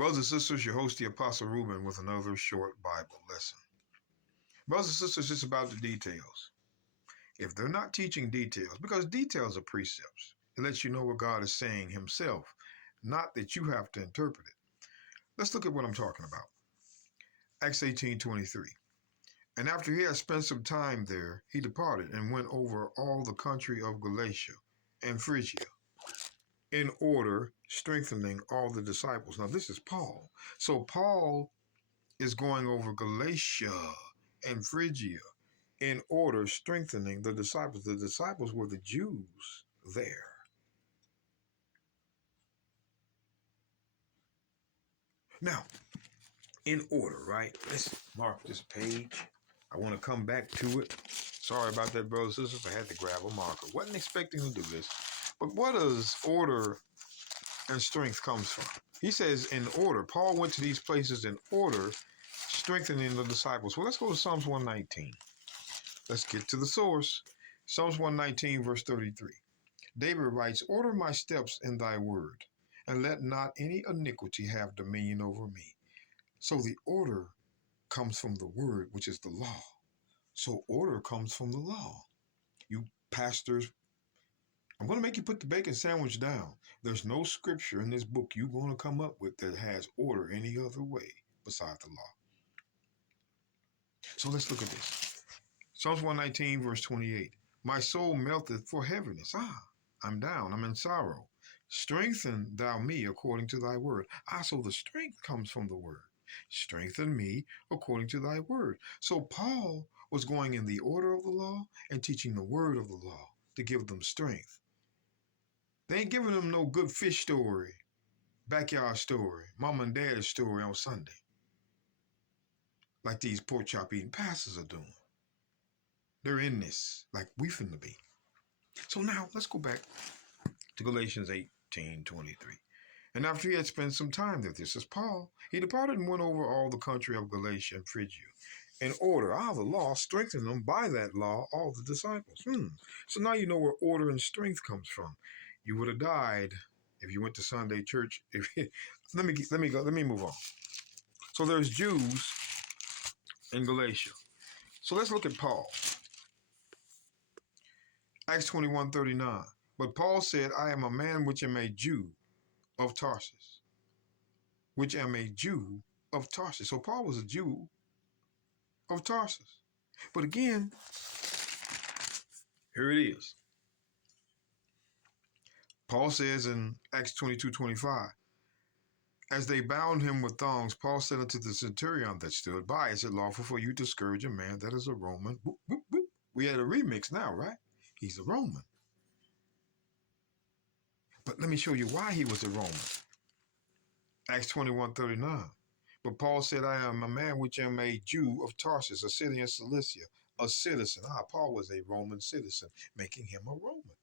Brothers and sisters, your host, the Apostle Reuben, with another short Bible lesson. Brothers and sisters, it's about the details. If they're not teaching details, because details are precepts, it lets you know what God is saying himself, not that you have to interpret it. Let's look at what I'm talking about. Acts 18:23. And after he had spent some time there, he departed and went over all the country of Galatia and Phrygia, in order strengthening all the disciples. Now, this is Paul. So Paul is going over Galatia and Phrygia in order strengthening the disciples. The disciples were the Jews there. Now, in order, right? Let's mark this page. I want to come back to it. Sorry about that, brothers and sisters. I had to grab a marker. Wasn't expecting to do this. But what does order and strength comes from? He says in order. Paul went to these places in order, strengthening the disciples. Well, let's go to Psalms 119. Let's get to the source. Psalms 119, verse 33. David writes, order my steps in thy word, and let not any iniquity have dominion over me. So the order comes from the word, which is the law. So order comes from the law. You pastors, I'm going to make you put the bacon sandwich down. There's no scripture in this book you're going to come up with that has order any other way besides the law. So let's look at this. Psalms 119, verse 28. My soul melteth for heaviness. I'm down. I'm in sorrow. Strengthen thou me according to thy word. So the strength comes from the word. Strengthen me according to thy word. So Paul was going in the order of the law and teaching the word of the law to give them strength. They ain't giving them no good fish story, backyard story, mom and dad's story on Sunday, like these pork chop eating pastors are doing. They're in this like we finna be. So now let's go back to Galatians 18:23. And after he had spent some time there, this is Paul, he departed and went over all the country of Galatia and Phrygia, in order, the law, strengthened them by that law, all the disciples. So now you know where order and strength comes from. You would have died if you went to Sunday church. Let me move on. So there's Jews in Galatia. So let's look at Paul. Acts 21:39. But Paul said, I am a man which am a Jew of Tarsus. Which am a Jew of Tarsus. So Paul was a Jew of Tarsus. But again, here it is. Paul says in Acts 22:25, as they bound him with thongs, Paul said unto the centurion that stood by, is it lawful for you to scourge a man that is a Roman? Boop, boop, boop. We had a remix now, right? He's a Roman. But let me show you why he was a Roman. Acts 21:39. But Paul said, I am a man which am a Jew of Tarsus, a city in Cilicia, a citizen. Paul was a Roman citizen, making him a Roman.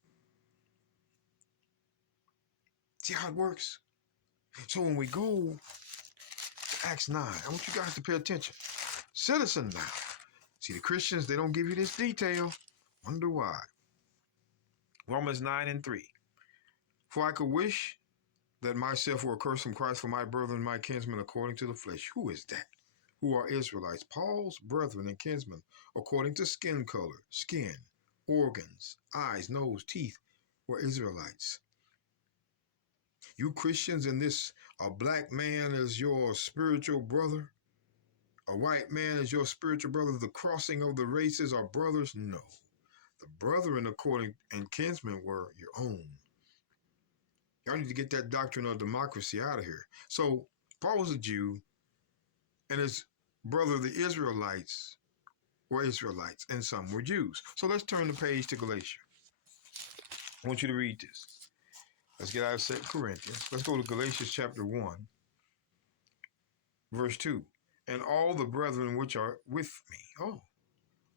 See how it works? So when we go to Acts 9, I want you guys to pay attention. Citizen now. See, the Christians, they don't give you this detail. Wonder why. Romans 9:3. For I could wish that myself were accursed from Christ for my brethren, my kinsmen, according to the flesh. Who is that? Who are Israelites? Paul's brethren and kinsmen, according to skin color, skin, organs, eyes, nose, teeth, were Israelites. You Christians in this, a black man is your spiritual brother, a white man is your spiritual brother, the crossing of the races are brothers? No. The brethren according and kinsmen were your own. Y'all need to get that doctrine of democracy out of here. So Paul was a Jew, and his brother, the Israelites, were Israelites, and some were Jews. So let's turn the page to Galatia. I want you to read this. Let's get out of 2 Corinthians. Let's go to Galatians chapter 1, verse 2. And all the brethren which are with me,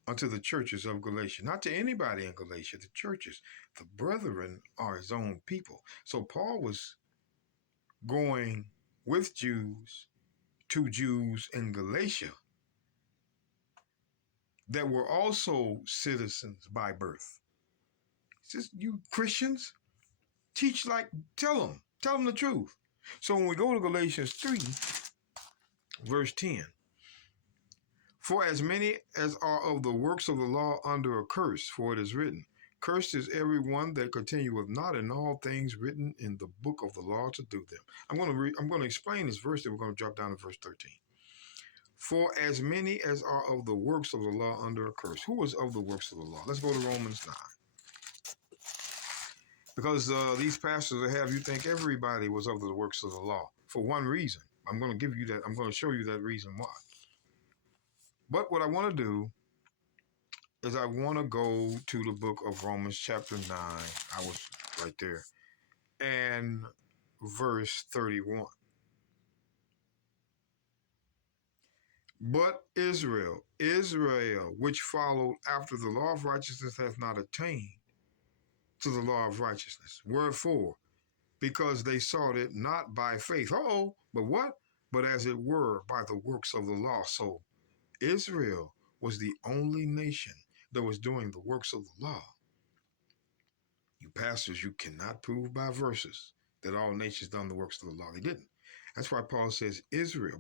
unto the churches of Galatia. Not to anybody in Galatia, the churches. The brethren are his own people. So Paul was going with Jews to Jews in Galatia that were also citizens by birth. He says, you Christians, tell them the truth. So when we go to Galatians 3, verse 10, for as many as are of the works of the law under a curse, for it is written, cursed is everyone that continueth not in all things written in the book of the law to do them. I'm going to explain this verse, then we're going to drop down to verse 13. For as many as are of the works of the law under a curse. Who is of the works of the law? Let's go to Romans 9. Because these pastors will have you think everybody was of the works of the law for one reason. I'm going to give you that. I'm going to show you that reason why. But what I want to do is I want to go to the book of Romans chapter 9. I was right there. And verse 31. But Israel, which followed after the law of righteousness, hath not attained to the law of righteousness. Wherefore? Because they sought it not by faith. But what? But as it were by the works of the law. So Israel was the only nation that was doing the works of the law. You pastors, you cannot prove by verses that all nations done the works of the law. They didn't. That's why Paul says Israel,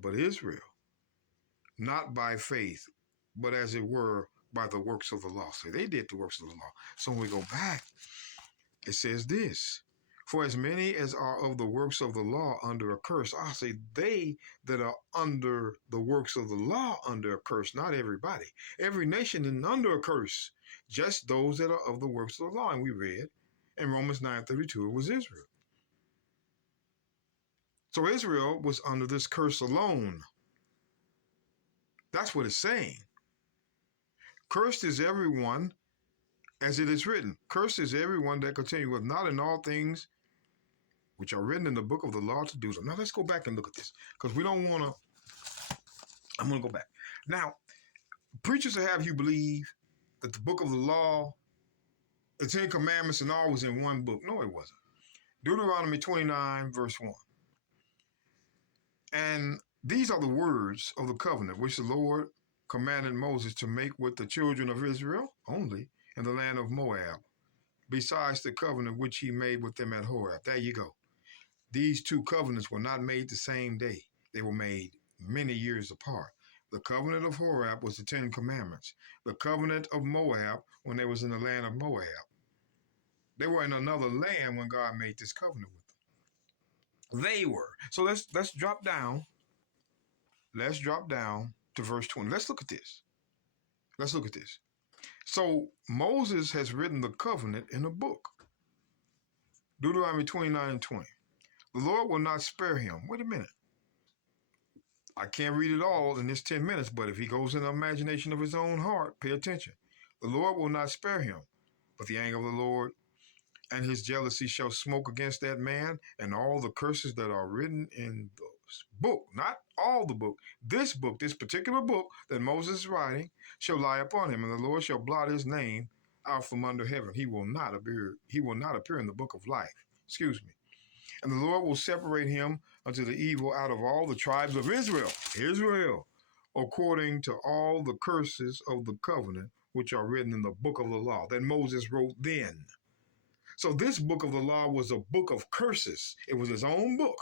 not by faith, but as it were by the works of the law. So they did the works of the law. So when we go back, it says this, for as many as are of the works of the law under a curse, I say they that are under the works of the law under a curse, not everybody. Every nation is under a curse, just those that are of the works of the law. And we read in Romans 9:32, it was Israel. So Israel was under this curse alone. That's what it's saying. Cursed is everyone, as it is written. Cursed is everyone that continueth not in all things which are written in the book of the law to do them. Now let's go back and look at this, because we don't want to. I'm going to go back. Now, preachers will have you believe that the book of the law, the Ten Commandments and all was in one book. No, it wasn't. Deuteronomy 29, verse 1. And these are the words of the covenant which the Lord commanded Moses to make with the children of Israel only in the land of Moab, besides the covenant which he made with them at Horeb. There you go. These two covenants were not made the same day. They were made many years apart. The covenant of Horeb was the Ten Commandments. The covenant of Moab, when they was in the land of Moab. They were in another land when God made this covenant with them. They were. So let's drop down. Let's drop down to verse 20. Let's look at this. So Moses has written the covenant in a book. Deuteronomy 29:20. The Lord will not spare him. Wait a minute. I can't read it all in this 10 minutes, but if he goes in the imagination of his own heart, pay attention. The Lord will not spare him, but the anger of the Lord and his jealousy shall smoke against that man, and all the curses that are written in this book, not all the book, this particular book that Moses is writing, shall lie upon him, and the Lord shall blot his name out from under heaven. He will not appear in the book of life. And the Lord will separate him unto the evil out of all the tribes of Israel, according to all the curses of the covenant which are written in the book of the law that Moses wrote then. So this book of the law was a book of curses. It was his own book.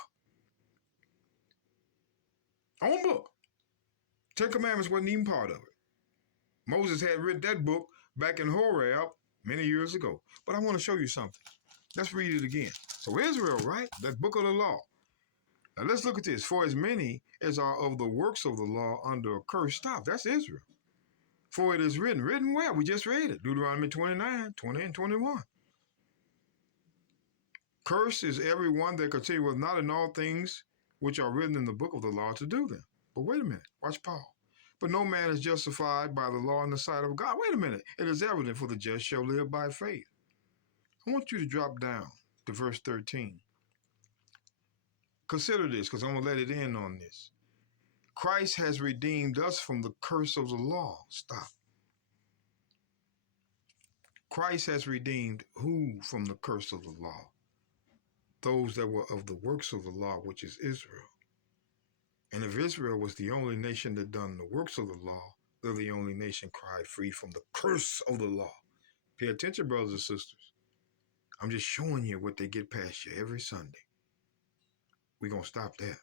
Ten Commandments wasn't even part of it. Moses had written that book back in Horeb many years ago. But I want to show you something. Let's read it again. So Israel, right? That book of the law. Now let's look at this. For as many as are of the works of the law under a curse. Stop. That's Israel. For it is written. Written where? We just read it. Deuteronomy 29, 20 and 21. Cursed is everyone that continueth not in all things which are written in the book of the law to do them. But wait a minute. Watch Paul. But no man is justified by the law in the sight of God. Wait a minute. It is evident, for the just shall live by faith. I want you to drop down to verse 13. Consider this, because I'm going to let it end on this. Christ has redeemed us from the curse of the law. Stop. Christ has redeemed who from the curse of the law? Those that were of the works of the law, which is Israel. And if Israel was the only nation that done the works of the law, they're the only nation cried free from the curse of the law. Pay attention, brothers and sisters. I'm just showing you what they get past you every Sunday. We're going to stop that.